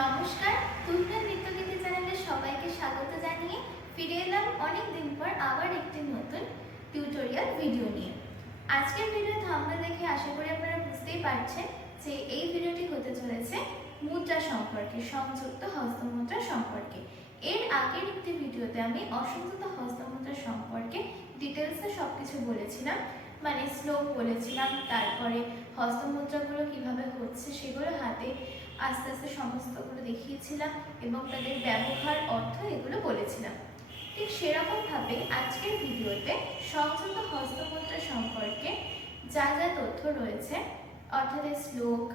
নমস্কার, তুহিনের নৃত্যগীতি চ্যানেলে সবাইকে স্বাগত জানিয়ে ফিরে এলাম অনেক দিন পর আবার একটি নতুন টিউটোরিয়াল ভিডিও নিয়ে। আজকের ভিডিও থাম্বনেল দেখে আশা করি আপনারা বুঝতেই পারছেন যে এই ভিডিওটি হতে চলেছে মুদ্রা সম্পর্কে, সংযুক্ত হস্তমুদ্রা সম্পর্কে। এর আগের একটি ভিডিওতে আমি অসংযুক্ত হস্তমুদ্রা সম্পর্কে ডিটেলসে সবকিছু বলেছিলাম, মানে শ্লোক বলেছিলাম, তারপরে হস্তমুদ্রাগুলো কিভাবে হচ্ছে সেগুলো হাতে আস্তে আস্তে সমস্তগুলো দেখিয়েছিলাম এবং তাদের ব্যবহার, অর্থ এগুলো বলেছিলাম। ঠিক সেরকমভাবে আজকের ভিডিওতে সংযুক্ত হস্তমুদ্রা সম্পর্কে যা যা তথ্য রয়েছে, অর্থাৎ এই শ্লোক,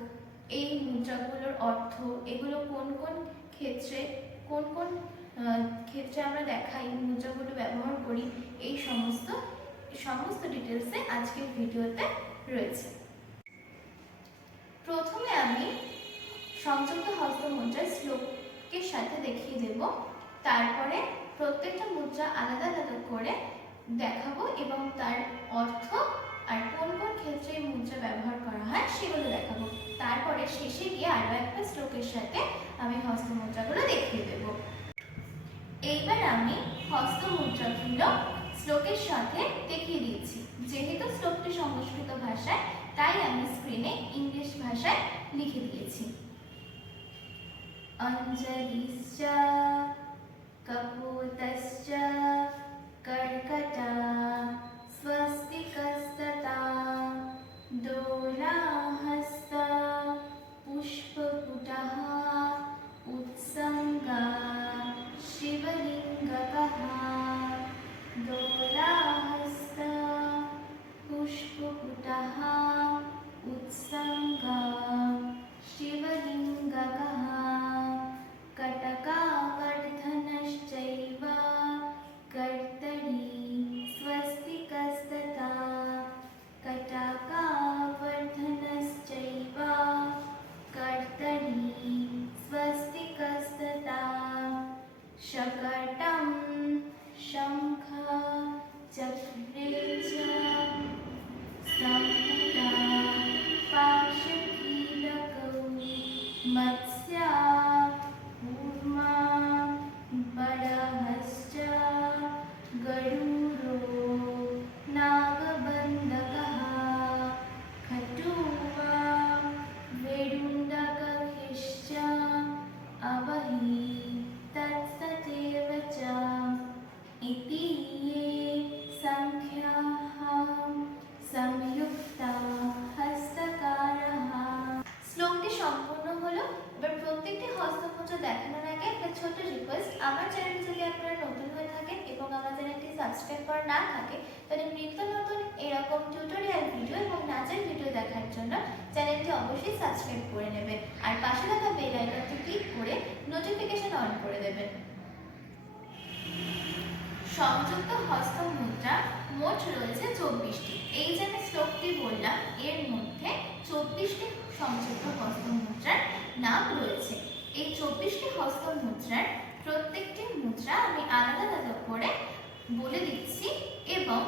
এই মুদ্রাগুলোর অর্থ, এগুলো কোন কোন ক্ষেত্রে আমরা দেখাই, মুদ্রাগুলো ব্যবহার করি, এই সমস্ত ডিটেলসে আজকের ভিডিওতে রয়েছে। প্রথমে আমি সংযুক্ত হস্তমুদ্রার শ্লোকের সাথে দেখিয়ে দেব, তারপরে প্রত্যেকটা মুদ্রা আলাদা আলাদা করে দেখাবো এবং তার অর্থ আর কোন কোন ক্ষেত্রে এই মুদ্রা ব্যবহার করা হয় সেগুলো দেখাবো। তারপরে শেষে গিয়ে আরো একটা শ্লোকের সাথে আমি হস্তমুদ্রাগুলো দেখিয়ে দেব। এইবার আমি হস্তমুদ্রাগুলো শ্লোকের সাথে দেখিয়ে দিয়েছি। যেহেতু শ্লোকটি সংস্কৃত ভাষায়, তাই আমি স্ক্রিনে ইংলিশ ভাষায় লিখে দিয়েছি। অঞ্জলিশ্চ কপোতশ্চ কর্কটা স্বস্তিকস্ততা দোলাহস্ত পুষ্পপুটঃ উৎসঙ্গা শিবলিঙ্গকः দোলাহস্ত পুষ্পপুটঃ উৎসঙ্গা শিবলিঙ্গকः কটকাবর্ধনশ্চৈব কর্তরি স্বস্তিকস্ততা কটকাবর্ধনশ্চৈব কর্তরি স্বস্তিকস্ততা शकटं शङ्ख चक्रे च संपुटा पाशकीलकौ मत्स्या कूर्मा बरहश्च गरुडो नागबन्धकः खटुवा वेडुण्डकहिश्च अवहि तत्सदेव च इति ये संख्याः संयुक्ता हस्तकारः। শ্লোকটি সম্পূর্ণ হলো। এবার প্রত্যেকটি হস্তমুদ্রা দেখানোর আগে একটা ছোট রিকোয়েস্ট, আমার চ্যানেলে যদি আপনারা নতুন হয়ে থাকেন এবং আমার চ্যানেলটি সাবস্ক্রাইব করা না থাকে, তাহলে নিত্য নতুন এরকম টিউটোরিয়াল ভিডিও এবং নাচের ভিডিও দেখার জন্য চ্যানেলটি অবশ্যই সাবস্ক্রাইব করে নেবেন আর পাশে থাকা বেল আইকনটি ক্লিক করে নোটিফিকেশন অন করে দেবেন। সংযুক্ত হস্তমুদ্রা মোট রয়েছে 24টি। এই যে আমি শ্লোকটি বললাম, এর মধ্যে 24টি সংযুক্ত হস্তমুদ্রার নাম রয়েছে। এই 24টি হস্তমুদ্রার প্রত্যেকটি মুদ্রা আমি আলাদা আলাদা করে বলে দিচ্ছি এবং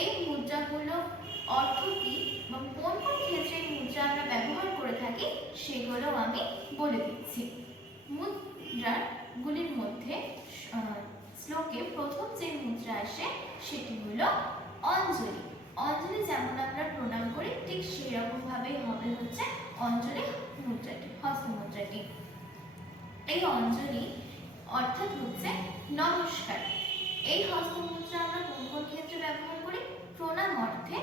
এই মুদ্রাগুলো অর্থ কী এবং কোন কোন ক্ষেত্রে এই মুদ্রা আমরা ব্যবহার করে থাকি সেগুলো আমি বলে দিচ্ছি। মুদ্রাগুলির মধ্যে শ্লোকে প্রথম যে মুদ্রা আসে সেটি হলো অঞ্জলি। অঞ্জলি যেমন আমরা প্রণাম করি, ঠিক সেরকম ভাবেই হবে হচ্ছে অঞ্জলি মুদ্রাটি, হস্তমুদ্রাটি। এই অঞ্জলি অর্থাৎ হচ্ছে নমস্কার। এই হস্তমুদ্রা আমরা কোন কোন ক্ষেত্রে ব্যবহার করি? প্রণাম অর্থে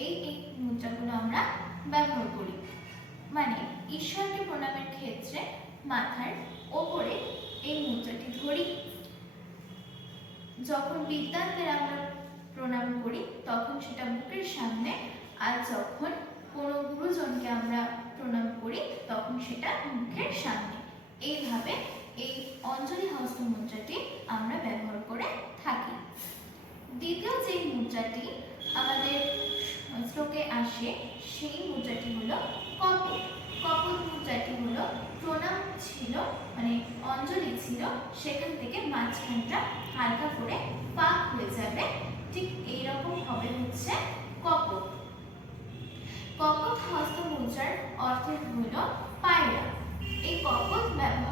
এই মুদ্রাগুলো আমরা ব্যবহার করি, মানে ঈশ্বরকে প্রণামের ক্ষেত্রে মাথার ওপরে এই মুদ্রাটি ধরি। যখন বিদ্যার্থীদের আমরা প্রণাম করি তখন সেটা মুখের সামনে, আর যখন কোনো গুরুজনকে আমরা প্রণাম করি তখন সেটা মুখের সামনে। এইভাবে এই অঞ্জলি হস্তমুদ্রাটি আমরা ব্যবহার করে থাকি। দ্বিতীয় যে মুদ্রাটি আমাদের শ্লোকে আসে সেই মুদ্রাটি হলো কপোত। কপোত মুদ্রাটি হলো প্রণাম ছিল, মানে অঞ্জলি ছিল, সেখান থেকে মাঝখানটা হালকা করে ফাঁক হয়ে যাবে, ঠিক এইরকম হবে হচ্ছে কপোত। কপোত হস্তমুদ্রার অর্থ হলো পায়রা। এই কপোত ব্যবহার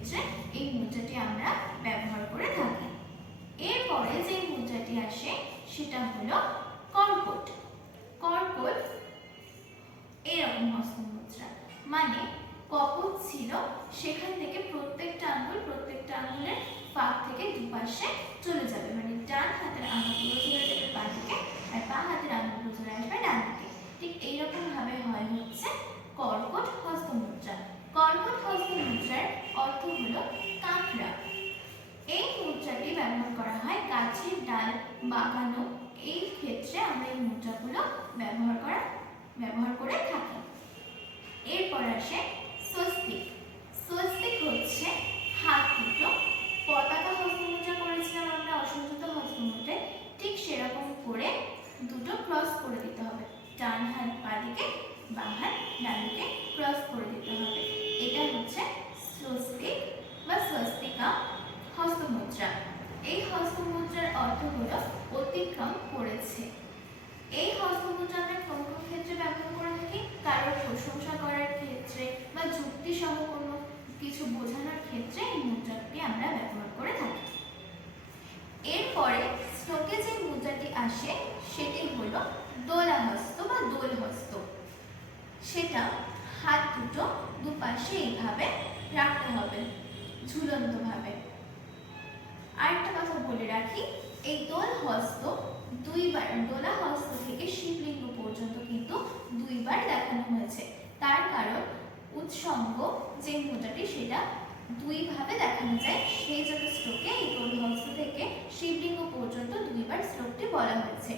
ক্ষেত্রে এই মুদ্রাটি আমরা ব্যবহার করে থাকি। এরপরে যে মুদ্রাটি আসে সেটা হলো কর্কট। কর্কট এরকম হস্তমুদ্রা, মানে কপট ছিল, সেখান থেকে প্রত্যেকটা আঙ্গুলের ফাঁক থেকে দুপাশে চলে যাবে, মানে ডান হাতের আঙ্গুলগুলো চলে যাবে বাঁ দিকে আর বাঁ হাতের আঙ্গুলগুলো চলে আসবে ডান দিকে। ঠিক এইরকম ভাবে হয় হচ্ছে কর্কট হস্তমুদ্রা। কর্কট হস্তমুদ্রার অর্থ হলো কাঁকড়া। এই মুদ্রাটি ব্যবহার করা হয় গাছের ডাল বাগানো, এই ক্ষেত্রে আমরা এই মুদ্রাগুলো ব্যবহার করে থাকি। এরপর আসে স্বস্তিক। স্বস্তিক হচ্ছে হাত দুটো, পতাকা হস্তমুদ্রা করেছিলাম আমরা অসংযুক্ত হস্তমুদ্রায়, ঠিক সেরকম করে দুটো ক্রস করে দিতে হবে, ডান হাত বাঁ দিকে বাঁ হাত ডান দিকে ক্রস করে দিতে হবে। এটা হচ্ছে স্বস্তিক বা স্বস্তিকা হস্তমুদ্রা। এই হস্তমুদ্রার অর্থ হলো অতিক্রম করেছে। এই হস্তমুদ্রা আমরা কোন কোন ক্ষেত্রে ব্যবহার করে থাকি? কারোর প্রশংসা করার ক্ষেত্রে বা যুক্তি সহ কোনো কিছু বোঝানোর ক্ষেত্রে এই মুদ্রাটি আমরা ব্যবহার করে থাকি। এরপরে শ্লোকে যে মুদ্রাটি আসে সেটি হলো দোলাহস্ত বা দোলহস্ত। সেটা হাত দুটো দুপাশে এইভাবে রাখতে হবে ঝুলন্ত ভাবে। আরেকটা কথা বলে রাখি, এই দোলহস্ত দুইবার, দোলা হস্ত থেকে শিবলিঙ্গ পর্যন্ত কিন্তু দুইবার দেখানো হয়েছে। তার কারণ উৎসঙ্গ যে মুদ্রাটি সেটা দুইভাবে দেখানো যায়, সেই জন্য শ্লোকে এই দোলহস্ত থেকে শিবলিঙ্গ পর্যন্ত দুইবার শ্লোকটি বলা হয়েছে।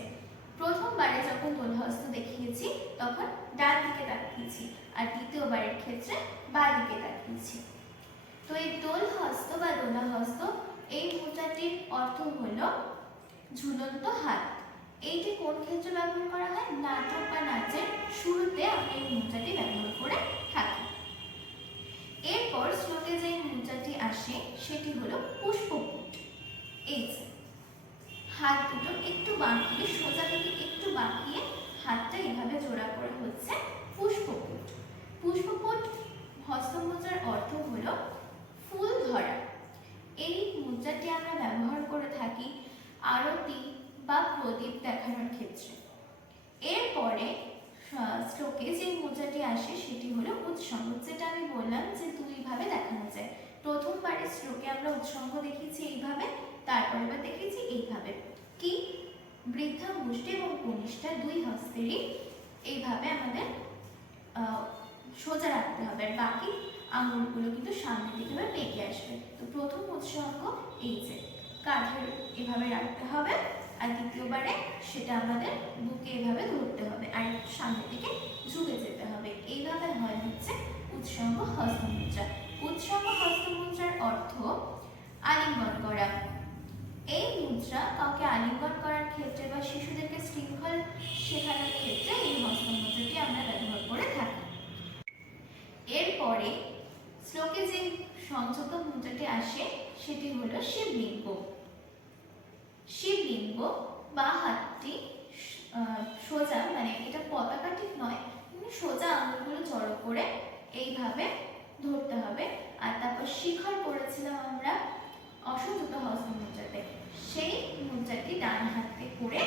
প্রথমবারে যখন দোলহস্ত দেখিয়েছি তখন ডান দিকে তাকিয়েছি, আর দ্বিতীয়বারের ক্ষেত্রে বাঁ দিকে তাকিয়েছি। তো এই দোলহস্ত বা দোলাহস্ত এই মুদ্রাটির অর্থ হলো ঝুলন্ত হাত। এইটি কোন ক্ষেত্রে ব্যবহার করা হয়? নাটক বা নাচের শুরুতে আমরা এই মুদ্রাটি ব্যবহার করে থাকি। এরপর শ্লোকে যে মুদ্রাটি আসে সেটি হলো পুষ্পপুট। এই যে হাত দুটো একটু বাঁকিয়ে, সোজা থেকে একটু বাঁকিয়ে হাতটা এভাবে জোড়া করে হচ্ছে পুষ্পপুট। পুষ্পপুট হস্তমুদ্রার অর্থ হলো ফুল ধরা। এই মুদ্রাটি আমরা ব্যবহার করে থাকি আরতি বা প্রদীপ দেখানোর ক্ষেত্রে। এরপরে শ্লোকে যে মুদ্রাটি আসে সেটি হলো উৎসঙ্গ, যেটা আমি বললাম যে দুইভাবে দেখানো যায়। প্রথমবারের শ্লোকে আমরা উৎসঙ্গ দেখেছি এইভাবে, তারপরে আবার দেখেছি এইভাবে। কি? বৃদ্ধা মুষ্টি এবং কনিষ্ঠা দুই হস্তেরই এইভাবে আমাদের সোজা রাখতে হবে, আর বাকি আঙুলগুলো কিন্তু সামনের দিকে বেঁকে আসবে। তো প্রথম উৎসঙ্গ এই যে কাঁধের এভাবে রাখতে হবে, আর দ্বিতীয়বারে সেটা আমাদের বুকে এভাবে ধরতে হবে আর সামনের দিকে ঝুঁকে যেতে হবে। এইভাবে হয় হচ্ছে উৎসঙ্গ হস্তমুদ্রা। উৎসঙ্গ হস্তমুদ্রার অর্থ আলিঙ্গন করা। এই মুদ্রা কাউকে আলিঙ্গন করার ক্ষেত্রে বা শিশুদেরকে শৃঙ্খল শেখানোর ক্ষেত্রে এই হস্তমুদ্রাটি আমরা ব্যবহার করে থাকি। এরপরে শ্লোকে যে সংযত মুদ্রাটি আসে সেটি হলো শিবলিঙ্গ। শিবলিঙ্গ বা হাতটি সোজা, মানে এটা পতাকা ঠিক নয়, সোজা আঙুলগুলো জড়ো করে এইভাবে ধরতে হবে। আর তারপর শিখর করেছিলাম আমরা অসংযুক্ত হস্ত মুদ্রাতে, সেই মুদ্রাটি ডান হাতে করে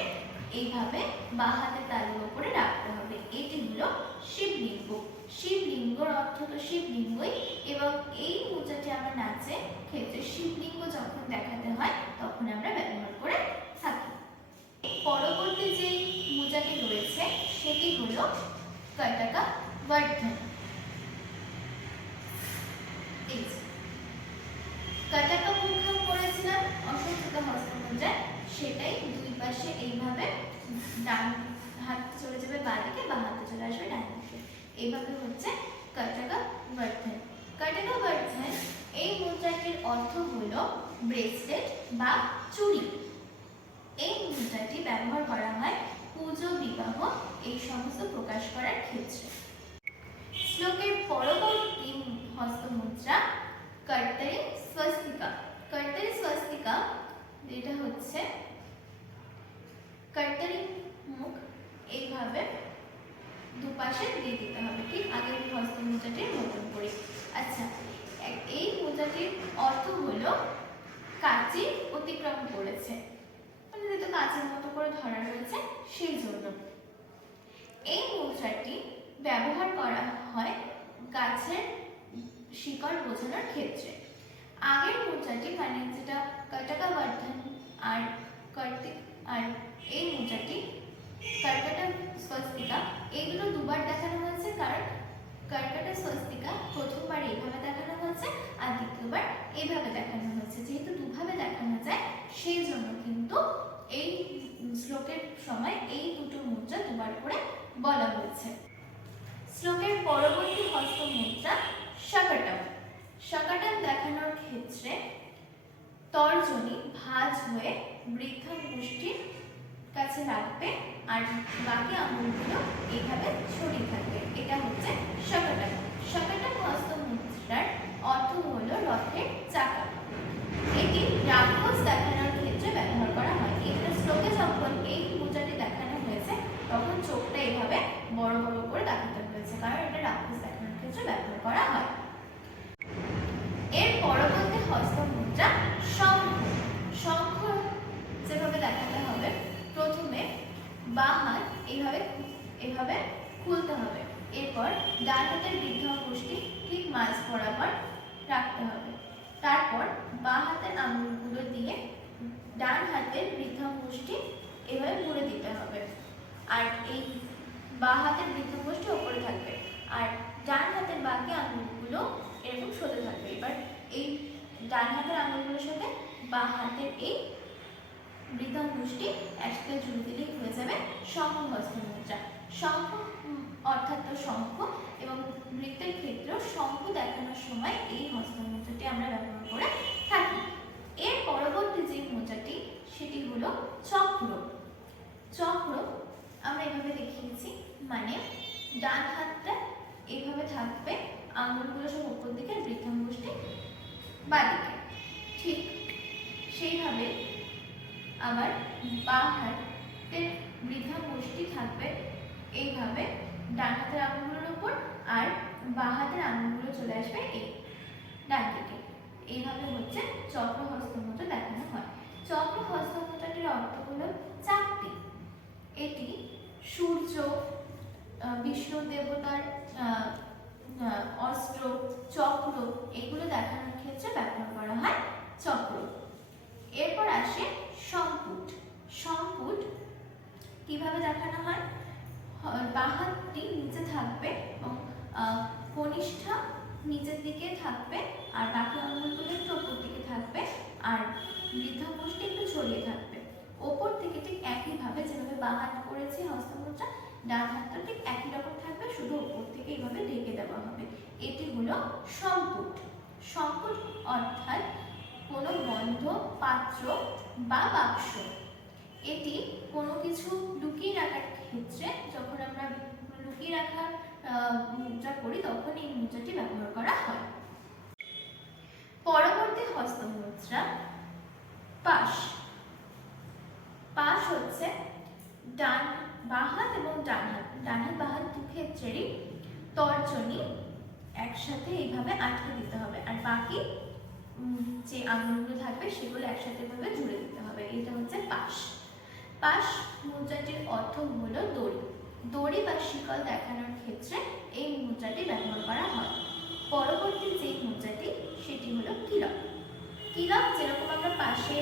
এইভাবে বাঁ হাতের তালুর উপরে রাখতে হবে। এটি হলো শিবলিঙ্গ। শিবলিঙ্গর অর্থ তো শিবলিঙ্গই, এবং এই মুদ্রাটি আমরা নাচের ক্ষেত্রে শিবলিঙ্গ যখন দেখাতে হয় তখন আমরা ব্যবহার করে থাকি। পরবর্তী যে মুদ্রাটি রয়েছে সেটি হলো কটকা বর্ধন। কটকা মুদ্রা করেছিলাম অসংযুক্ত হস্ত মুদ্রায়, সেটাই দুই পাশে এইভাবে ডান হাত চলে যাবে বাঁ দিকে, বাঁ হাতে চলে আসবে ডান দিকে, এইভাবে হচ্ছে কটকা বর্ধন। কটকা বর্ধন এই মুদ্রাটির অর্থ হলো ব্রেসলেট বা চুড়ি। এই মুদ্রাটি ব্যবহার করা হয় পুজো, বিবাহ এই সমস্ত প্রকাশ করার ক্ষেত্রে। শ্লোকের পরবর্তী হস্ত মুদ্রা কর্তারি স্বস্তিকা। কর্তারি স্বস্তিকা যেটা হচ্ছে কর্তারি মুখ এইভাবে দুপাশে দিয়ে দিতে হবে, ঠিক আগের হস্ত মুদ্রাটির মতন করে। আচ্ছা, এই মুদ্রাটির অর্থ হলো কাঁচি অতিক্রম করেছে, মানে যেহেতু কাঁচের মতো করে ধরা রয়েছে সেই জন্য। এই মুদ্রাটি ব্যবহার করা হয় গাছের শিকড় বোঝানোর ক্ষেত্রে। আগের মুদ্রাটি মানে যেটা কর্কটা বর্ধন আর কার্তিক আর এই মুদ্রাটি কর্কটা স্বস্তিকা, এগুলো দুবার দেখানো হয়েছে, কারণ কর্কটা স্বস্তিকা প্রথমবার এইভাবে দেখানো হয়েছে আর দ্বিতীয়বার এইভাবে দেখানো হয়েছে। যেহেতু দুভাবে দেখানো যায় সেই জন্য কিন্তু এই শ্লোকের সময় এই দুটো মুদ্রা দুবার করে বলা হয়েছে। শ্লোকের পরবর্তী হস্ত মুদ্রা शकटम। शकटम দেখানোর ক্ষেত্রে তর্জনী ভাঁজ হয়ে বৃদ্ধাঙ্গুষ্ঠির কাছে রাখবে আর বাকি আঙুলগুলো এইভাবে ছড়িয়ে থাকবে, এটা হচ্ছে शकटम। शकटम হস্ত মুদ্রার অর্থ হলো রথের চাকা। এটি রাক্ষস দেখানোর ক্ষেত্রে ব্যবহার করা হয়। এখানে শ্লোকে যখন এই মুদ্রাটি দেখানো হয়েছে তখন চোখটা এইভাবে বড় বড় করে দেখাতে হয়েছে, কারণ এটা রাক্ষস দেখানোর ক্ষেত্রে ব্যবহার করা হয়। এর পরবর্তী হস্ত মুদ্রা শঙ্খ। শঙ্খ যেভাবে দেখাতে হবে, প্রথমে বাঁ হাত এইভাবে খুলতে হবে, এরপর ডান হাতের বৃদ্ধাঙ্গুষ্ঠি ঠিক মাঝ বরাবর রাখতে হবে, তারপর বাঁ হাতের আঙুলগুলো দিয়ে ডান হাতের বৃদ্ধাঙ্গুষ্ঠি এভাবে মুড়ে দিতে হবে, আর এই বাঁ হাতের বৃদ্ধাঙ্গুষ্ঠি ওপরে থাকবে আর ডান হাতের বাকি আঙুলগুলো এরকম সোজা থাকবে। এবার এই ডান হাতের আঙুলগুলোর সাথে বাঁ হাতের এই বৃদ্ধাঙ্গুষ্ঠি একসাথে জুড়ে দিলেই হয়ে যাবে শঙ্খ হস্ত মুদ্রা। শঙ্খ অর্থাৎ শঙ্খ এবং বৃত্তের ক্ষেত্রেও শঙ্খ দেখানোর সময় এই হস্ত মুদ্রাটি আমরা ব্যবহার করে থাকি। এর পরবর্তী যে মুদ্রাটি সেটি হলো চক্র। চক্র আমরা এভাবে দেখিয়েছি, মানে ডান হাতটা এভাবে থাকবে, আঙুলগুলো সব উপর দিকে, বৃদ্ধাঙ্গুষ্ঠি বাঁদিকে, ঠিক সেইভাবে আবার বাঁ হাতের বৃদ্ধাঙ্গুষ্ঠি থাকবে এইভাবে ডান হাতের আঙুলগুলোর উপর, আর বাঁ হাতের আঙুলগুলো চলে আসবে এই ডান দিকে। এইভাবে হচ্ছে চক্র হস্ত মুদ্রা দেখানো হয়। চক্র হস্ত মুদ্রাটির অর্থ হলো চাকতি। এটি সূর্য, বিষ্ণু দেবতার অস্ত্র, চক্র এগুলো দেখানোর ক্ষেত্রে ব্যবহার করা হয় চক্র। এরপর আসে সংপুট। সংপুট কিভাবে দেখানো হয়, বাঁ হাতটি নিচে থাকবে এবং কনিষ্ঠা নিচের দিকে থাকবে আর বাকি আঙুলগুলো একটু ওপর দিকে থাকবে আর বৃদ্ধাঙ্গুষ্ঠি একটু ছড়িয়ে থাকবে ওপর থেকে। ঠিক একইভাবে যেভাবে বাঁ হাত করেছি হস্তমুদ্রা, ডান হাতটা ঠিক একই রকম থাকবে, শুধু ওপর থেকে এইভাবে ঢেকে দেওয়া হবে। এটি হলো সংপুট। সংপুট অর্থাৎ কোনো বন্ধ পাত্র বা বাক্স। এটি কোনো কিছু লুকিয়ে রাখার ক্ষেত্রে, যখন আমরা লুকিয়ে রাখার মুদ্রা করি তখন এই মুদ্রাটি ব্যবহার করা হয়। পরবর্তী হস্ত মুদ্রা পাশ। পাশ হচ্ছে বাঁ হাত এবং ডান হাত, বাঁ হাত দু ক্ষেত্রেরই তর্জনী একসাথে এইভাবে আটকে দিতে হবে আর বাকি যে আঙুলগুলো থাকবে সেগুলো একসাথে ভাবে জুড়ে দিতে হবে। এটা হচ্ছে পাশ। পাশ মুদ্রাটির অর্থ হলো দড়ি। দড়ি বা শিকল দেখানোর ক্ষেত্রে এই মুদ্রাটি ব্যবহার করা হয়। পরবর্তী যে মুদ্রাটি সেটি হলো কিলক। কিলক যেরকম আমরা পাশে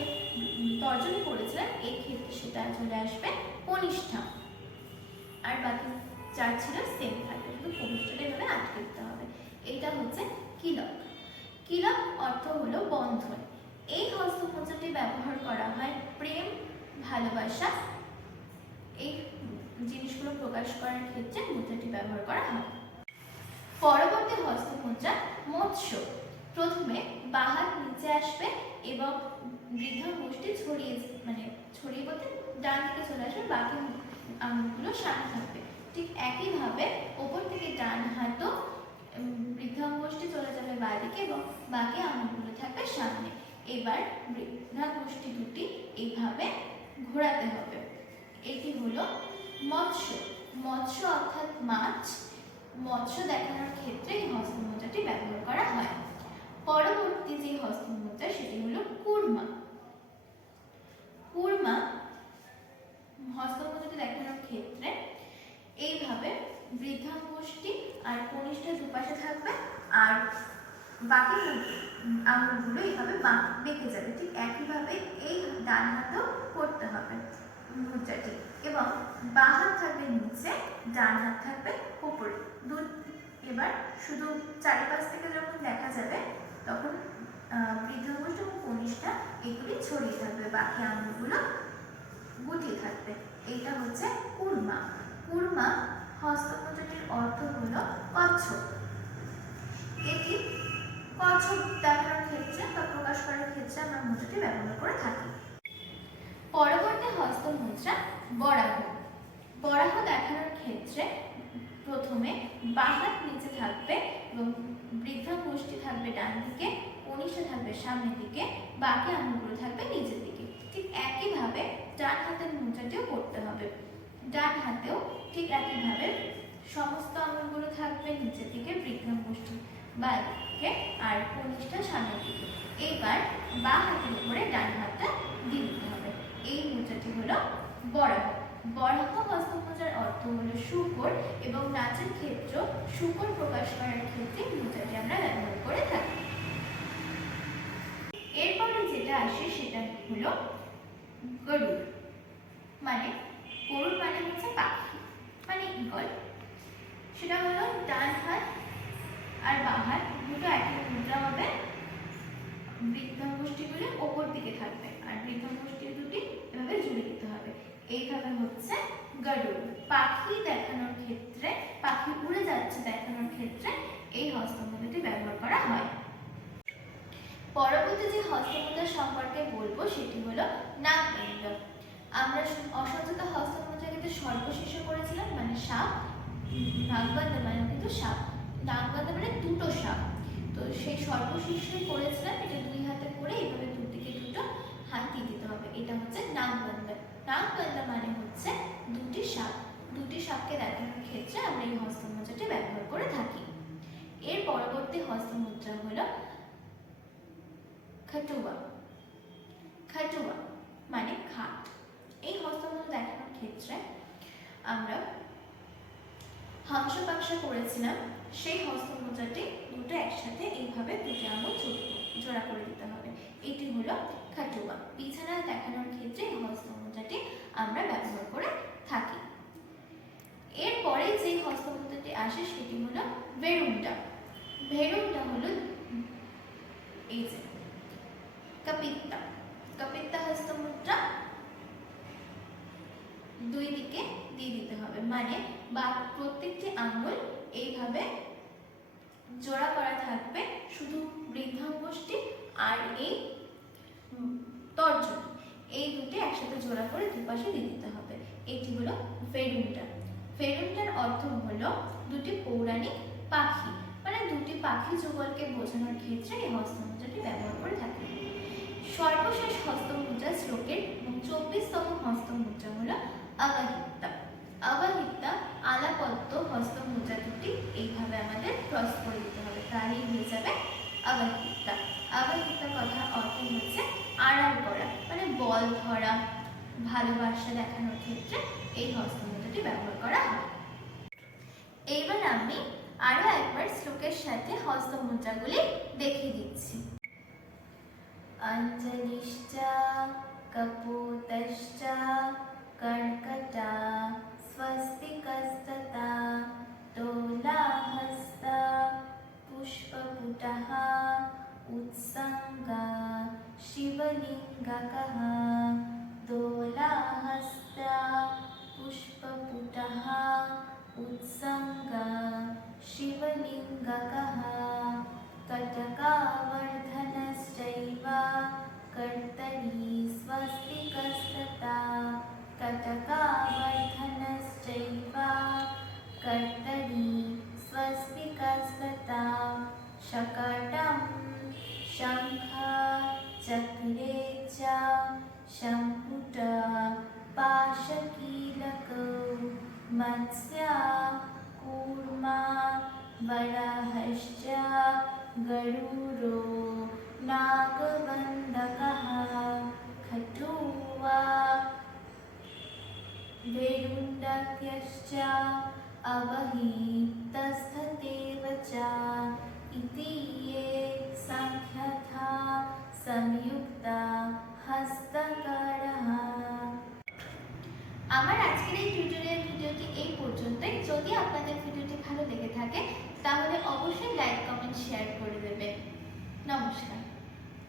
তর্জনী করেছিলাম, এই ক্ষেত্রে সেটা চলে আসবে কনিষ্ঠা, আর বাকি যা ছিল সেম থাকবে, শুধু কনিষ্ঠাটা এভাবে আটকে দিতে হবে। এটা হচ্ছে কিলক। কিলক অর্থ হলো বন্ধন। এই হস্ত মুদ্রাটি ব্যবহার করা হয় প্রেম, ভালোবাসা এই জিনিসগুলো প্রকাশ করার ক্ষেত্রে মুদ্রাটি ব্যবহার করা হয়। পরবর্তী হস্ত মুদ্রা মৎস্য। প্রথমে বাঁ হাত নিচে আসবে এবং বৃদ্ধাঙ্গুষ্ঠি ছড়িয়ে বলতে ডান দিকে চলে আসবে, বাকি আঙুলগুলো সামনে থাকবে। ঠিক একইভাবে ওপর থেকে ডান হাতও বৃদ্ধাঙ্গুষ্ঠি চলে যাবে বাঁ দিকে এবং বাকি আঙুলগুলো থাকবে সামনে। এবার বৃদ্ধাঙ্গুষ্ঠি দুটি এইভাবে ঘোরাতে হবে। এটি হলো মৎস্য। মৎস্য অর্থাৎ মাছ। মৎস্য দেখানোর ক্ষেত্রে এই হস্ত মুদ্রাটি ব্যবহার করা হয়। পরবর্তী যে হস্তমুদ্রা সেটি হলো কুর্মা। কুর্মা হস্তমুদ্রাটি দেখানোর ক্ষেত্রে এইভাবে বৃদ্ধাঙ্গুষ্টি আর কনিষ্ঠ দুপাশে থাকবে, আর বাকি আঙুলগুলো এইভাবে বেঁকে যাবে। ঠিক একইভাবে এই ডান হাতেও করতে হবে মুদ্রাটি, এবং বাঁ হাত থাকবে নিচে, ডান হাত থাকবে উপরে। এবার শুধু চারিপাশ থেকে যখন দেখা যাবে তখন বৃদ্ধাঙ্গুষ্ঠ এবং কনিষ্ঠা এগুলি ছড়িয়ে থাকবে, বাকি আঙুলগুলো গুটিয়ে থাকবে। এইটা হচ্ছে কুর্মা। কুর্মা হস্তমুদ্রাটির অর্থ হলো কচ্ছপ। এটি কচ্ছপ দেখানোর ক্ষেত্রে বা প্রকাশ করার ক্ষেত্রে আমরা মুদ্রাটি ব্যবহার করে থাকি। পরবর্তী হস্তমুদ্রা বরাহ। বরাহ দেখানোর ক্ষেত্রে প্রথমে বাঁ হাত নিচে থাকবে এবং বৃদ্ধাঙ্গুষ্টি থাকবে ডান দিকে, কনিষ্ঠা থাকবে সামনের দিকে, বাকি আঙুলগুলো থাকবে নিচের দিকে। ঠিক একইভাবে ডান হাতের মুদ্রাটিও করতে হবে। ডান হাতেও ঠিক একইভাবে সমস্ত আঙুলগুলো থাকবে নিচের দিকে, বৃদ্ধাঙ্গুষ্টি বাঁ দিকে আর কনিষ্ঠা সামনের দিকে। এইবার বাঁ হাতের উপরে ডান হাতটা দিয়ে দিতে হবে। এই মুদ্রাটি হলো বরাহ। বরাহ হস্তমুদ্রার অর্থ হলো শূকর, এবং নাচের ক্ষেত্র শূকর প্রকাশ করার ক্ষেত্রে মুদ্রাটি আমরা ব্যবহার করে থাকি। এরপরে যেটা আসে সেটা হলো গরুড়। মানে গরুড় মানে হচ্ছে পাখি, মানে ঈগল। সেটা হলো ডান হাত আর বাঁ হাত দুটো একই মুদ্রা হবে, বৃদ্ধাঙ্গুষ্ঠিগুলো ওপর দিকে থাকবে আর বৃদ্ধাঙ্গুষ্ঠি দুটি এভাবে জুড়ে দিতে হবে। এইভাবে হচ্ছে গরুড়। পাখি দেখানোর ক্ষেত্রে, পাখি উড়ে যাচ্ছে দেখানোর ক্ষেত্রে এই হস্তমুদ্রাটি ব্যবহার করা হয়। পরবর্তী যে হস্তমুদ্রা সম্পর্কে বলবো সেটি হলো নাগবন্ধ। আমরা অসংযত হস্তমুদ্রা কিন্তু সর্বশীর্ষ করেছিলাম, মানে সাপ। নাগবন্ধ মানে কিন্তু সাপ, নাগবন্ধ মানে দুটো সাপ। তো সেই সর্বশীর্ষই করেছিলাম, এটা দুই হাতে করে এইভাবে দুদিকে দুটো হাত দিয়ে দিতে হবে। এটা হচ্ছে নাগবন্ধ। নাগবন্ধ মানে হচ্ছে দুটি সাপ। দুটি সাপকে দেখানোর ক্ষেত্রে আমরা এই হস্তমুদ্রাটি ব্যবহার করে থাকি। এর পরবর্তী হস্তমুদ্রা হলো খাটুয়া। খাটুয়া মানে খাট। এই হস্তমুদ্রা দেখানোর ক্ষেত্রে আমরা হাংসপাংসা করেছিলাম, সেই হস্তমুদ্রাটি দুটো একসাথে এইভাবে দুটি আঙুল জোড়া করে দিতে হবে। এটি হলো খাটুয়া। বিছানায় দেখানোর ক্ষেত্রে এই হস্তমুদ্রাটি আমরা ব্যবহার করে থাকি। এরপরে যে হস্তমুদ্রাটি আসে সেটি হলো ভেরুন্ডা। ভেরুন্ডা হলো এই যে কপিত্তা। কপিত্তা হস্তমুদ্রা দুই দিকে দিয়ে দিতে হবে, মানে বা প্রত্যেকটি আঙুল এইভাবে জোড়া করা থাকবে, শুধু বৃদ্ধাঙ্গুষ্টি আর এই তর্জনী এই দুটি একসাথে জোড়া করে দুপাশে দিয়ে দিতে হবে। এটি হলো ভেরুন্ডা। ভেরুন্ডার অর্থ হলো দুটি পৌরাণিক পাখি, মানে দুটি পাখি যুগলকে বোঝানোর ক্ষেত্রে এই হস্তমুদ্রাটি ব্যবহার করে থাকি। সর্বশেষ হস্তমুদ্রা শ্লোকের 24তম হস্তমুদ্রা হলো অবহিত্তা। অবহিত্তা আলাপদ্য হস্তমুদ্রা দুটি এইভাবে আমাদের ক্রস করে দিতে হবে, তাহলেই হয়ে যাবে অবহিত্তা। অবহিত্তা কথার অর্থ হচ্ছে আড়াল করা, মানে বল ধরা, ভালোবাসা দেখানোর ক্ষেত্রে এই হস্তমুদ্রাটি ব্যবহার করা হয়। এইবার আমি আরো একবার শ্লোকের সাথে হস্তমুদ্রাগুলি দেখিয়ে দিচ্ছি। অঞ্জলিশ্চ কপোতশ্চ কর্কটা স্বস্তিকস্ততা তোলাহস্ত পুষ্পপুটঃ উৎসঙ্গা শিবলিঙ্গকঃ। তোলাহস্ত পুষ্পপুটঃ উৎসঙ্গা শিবলিঙ্গকঃ। কটকাবর্ধনশ্চৈব কর্তরি স্বস্তিকস্ততা। কটকাবর্ধনশ্চৈব কর্তরি স্বস্তিকস্ততা। शकटं शङ्ख चक्रे च शङ्कुट पाशकीलकौ मत्स्य कूर्मा वराहश्च गरुडो नागबन्धकः खट्वा वेरुण्डक्यश्च अवहितस्तथैव च इति ये संख्याथा संयुक्ता हस्तकरः। আমার আজকের এই টিউটোরিয়াল ভিডিওটি এই পর্যন্তই। যদি আপনাদের ভিডিওটি ভালো লেগে থাকে তাহলে অবশ্যই লাইক, কমেন্ট, শেয়ার করে দেবেন। নমস্কার।